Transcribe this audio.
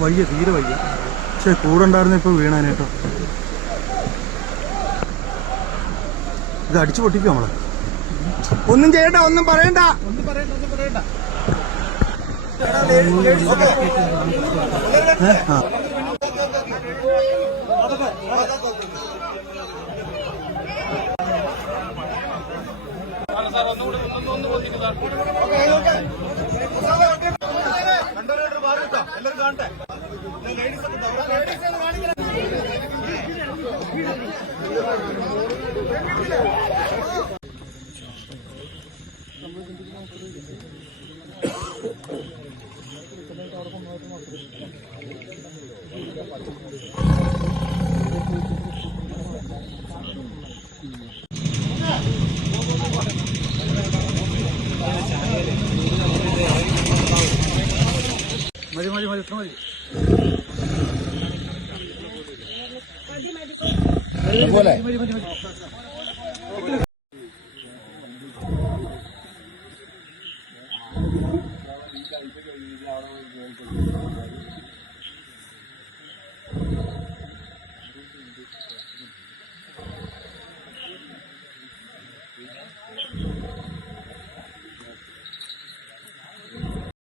വയ്യ തീരെ വയ്യ. പക്ഷെ കൂടെ ഉണ്ടായിരുന്ന ഇപ്പൊ വീണാനേട്ടോ ഇത് അടിച്ചു പൊട്ടിക്കും നമ്മളെ? ഒന്നും ചെയ്യണ്ട ഒന്നും പറയണ്ട. ഏ? ആ. മതി മതി മതി ഇത്ര മതി? മതി മതി